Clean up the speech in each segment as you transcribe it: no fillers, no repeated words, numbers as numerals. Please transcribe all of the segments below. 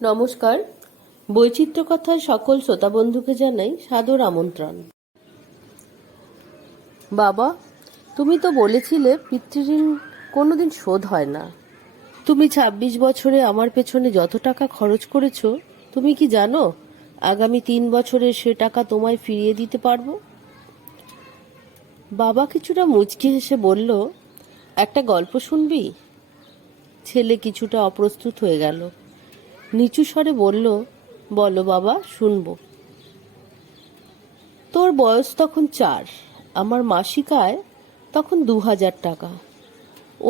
নমস্কার। বৈচিত্র্য কথায় সকল শ্রোতা বন্ধুকে জানাই সাদর আমন্ত্রণ। বাবা, তুমি তো বলেছিলে পিতৃঋণ কোনোদিন শোধ হয় না। তুমি ২৬ বছরে আমার পেছনে যত টাকা খরচ করেছো, তুমি কি জানো আগামী ৩ বছরে সে টাকা তোমায় ফিরিয়ে দিতে পারবো? বাবা কিছুটা মুচকি হেসে বলল, একটা গল্প শুনবি? ছেলে কিছুটা অপ্রস্তুত হয়ে গেল। নিচু স্বরে বলল, বলো বাবা, শুনবো। তোর বয়স তখন ৪, আমার মাসিক আয় তখন ২,০০০ টাকা।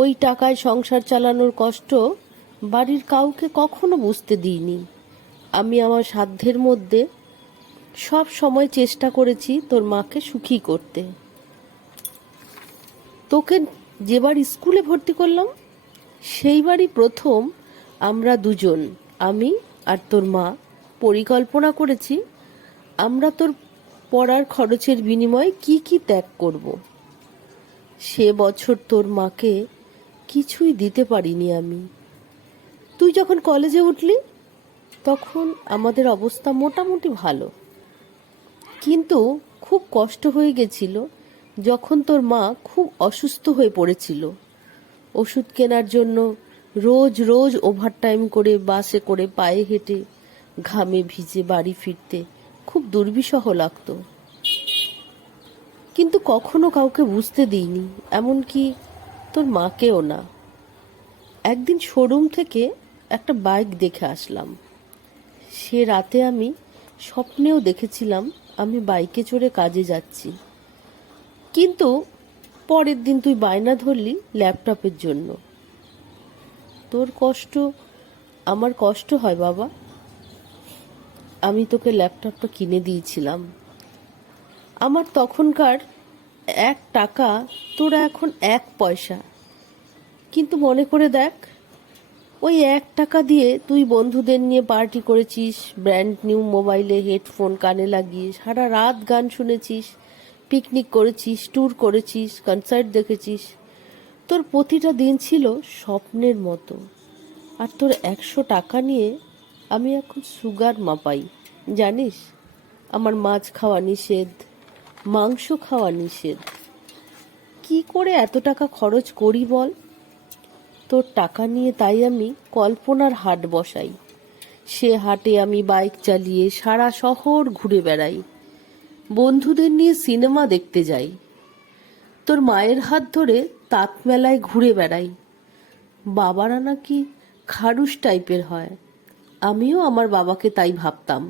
ওই টাকায় সংসার চালানোর কষ্ট বাড়ির কাউকে কখনো বুঝতে দিইনি। আমি আমার সাধ্যের মধ্যে সব সময় চেষ্টা করেছি তোর মাকে সুখী করতে। তোকে যেবার স্কুলে ভর্তি করলাম, সেইবারই প্রথম আমরা দুজন, আমি আর তোর মা, পরিকল্পনা করেছি আমরা তোর পড়ার খরচের বিনিময়ে কি কি ত্যাগ করব। সে বছর তোর মাকে কিছুই দিতে পারিনি আমি। তুই যখন কলেজে উঠলি তখন আমাদের অবস্থা মোটামুটি ভালো, কিন্তু খুব কষ্ট হয়ে গেছিল যখন তোর মা খুব অসুস্থ হয়ে পড়েছিল। ওষুধ কেনার জন্য রোজ রোজ ওভারটাইম করে বাসে করে পায়ে হেঁটে ঘামে ভিজে বাড়ি ফিরতে খুব দুর্বিষহ লাগতো, কিন্তু কখনো কাউকে বুঝতে দিইনি, এমনকি তোর মাকেও না। একদিন শোরুম থেকে একটা বাইক দেখে আসলাম। সে রাতে আমি স্বপ্নেও দেখেছিলাম আমি বাইকে চড়ে কাজে যাচ্ছি, কিন্তু পরের দিন তুই বায়না ধরলি ল্যাপটপের জন্য। তোর কষ্ট আমার কষ্ট হয় বাবা। আমি তোকে ল্যাপটপটা কিনে দিয়েছিলাম। আমার তখনকার ১ টাকা, তোরা এখন ১ পয়সা। কিন্তু মনে করে দেখ, ওই ১ টাকা দিয়ে তুই বন্ধুদের নিয়ে পার্টি করেছিস, ব্র্যান্ড নিউ মোবাইলে হেডফোন কানে লাগিয়ে সারা রাত গান শুনেছিস, পিকনিক করেছিস, ট্যুর করেছিস, কনসার্ট দেখেছিস। তোর প্রতিটা দিন ছিল স্বপ্নের মতো। আর তোর ১০০ টাকা নিয়ে আমি এখন সুগার মাপাই, জানিস? আমার মাছ খাওয়া নিষেধ, মাংস খাওয়া নিষেধ। কি করে এত টাকা খরচ করি বল? তোর টাকা নিয়ে তাই আমি কল্পনার হাট বসাই। সে হাটে আমি বাইক চালিয়ে সারা শহর ঘুরে বেড়াই, বন্ধুদের নিয়ে সিনেমা দেখতে যাই, তোর মায়ের হাত ধরে তাঁত মেলায় ঘুরে বেড়াই। বাবারা নাকি খারুস টাইপের হয়, আমিও আমার বাবাকে তাই ভাবতাম।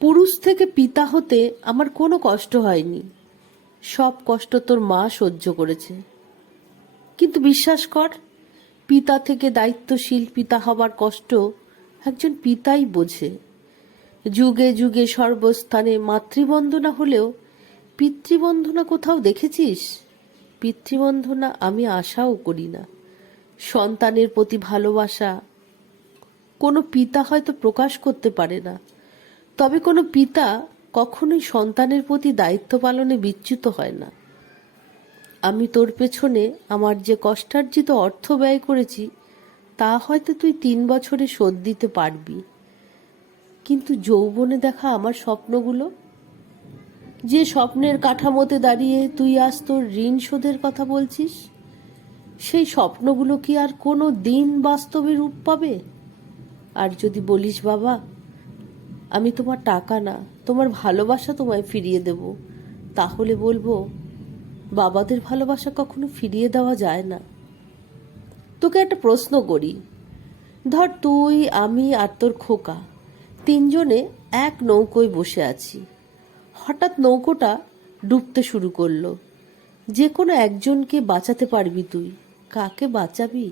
পুরুষ থেকে পিতা হতে আমার কোনো কষ্ট হয়নি, সব কষ্ট তোর মা সহ্য করেছে। কিন্তু বিশ্বাস কর, পিতা থেকে দায়িত্বশীল পিতা হবার কষ্ট একজন পিতাই বোঝে। যুগে যুগে সর্বস্থানে মাতৃবন্দনা হলেও পিতৃবন্দনা কোথাও দেখেছিস? পিতৃবন্দনা আমি আশাও করি না। সন্তানের প্রতি ভালোবাসা কোনো পিতা হয়তো প্রকাশ করতে পারে না, তবে কোনো পিতা কখনোই সন্তানের প্রতি দায়িত্ব পালনে বিচ্যুত হয় না। আমি তোর পেছনে আমার যে কষ্টার্জিত অর্থ ব্যয় করেছি তা হয়তো তুই ৩ বছরে শোধ দিতে পারবি, কিন্তু যৌবনে দেখা আমার স্বপ্নগুলো, যে স্বপ্নের কাঠামোতে দাঁড়িয়ে তুই আজ তোর ঋণ শোধের কথা বলছিস, সেই স্বপ্নগুলো কি আর কোনো দিন বাস্তবে রূপ পাবে? আর যদি বলিস বাবা, আমি তোমার টাকা না, তোমার ভালোবাসা তোমায় ফিরিয়ে দেব, তাহলে বলবো, বাবাদের ভালোবাসা কখনো ফিরিয়ে দেওয়া যায় না। তোকে একটা প্রশ্ন করি, ধর তুই, আমি আর তোর খোকা ৩ জনে এক নৌকোয় বসে আছি। হঠাৎ নৌকোটা ডুবতে শুরু করলো। যে কোনো একজনকে বাঁচাতে পারবি তুই, কাকে বাঁচাবি?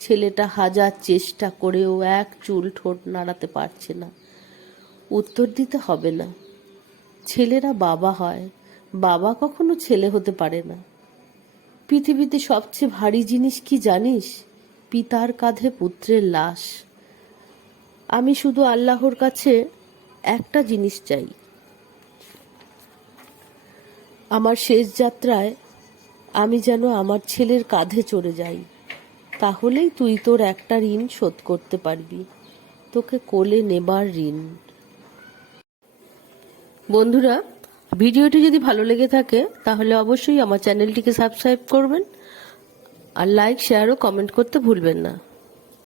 ছেলেটা হাজার চেষ্টা করেও এক চুল ঠোঁট নাড়াতে পারছে না। উত্তর দিতে হবে না, ছেলেরা বাবা হয়, বাবা কখনো ছেলে হতে পারে না। পৃথিবীতে সবচেয়ে ভারী জিনিস কি জানিস? পিতার কাঁধে পুত্রের লাশ। আমি শুধু আল্লাহর কাছে একটা জিনিস চাই, আমার শেষ যাত্রায় আমি যেন আমার ছেলের কাঁধে চড়ে যাই, তাহলেই তুই তোর একটা ঋণ শোধ করতে পারবি, তোকে কোলে নেবার ঋণ। বন্ধুরা, ভিডিওটি যদি ভালো লেগে থাকে তাহলে অবশ্যই আমার চ্যানেলটিকে সাবস্ক্রাইব করবেন আর লাইক, শেয়ার ও কমেন্ট করতে ভুলবেন না।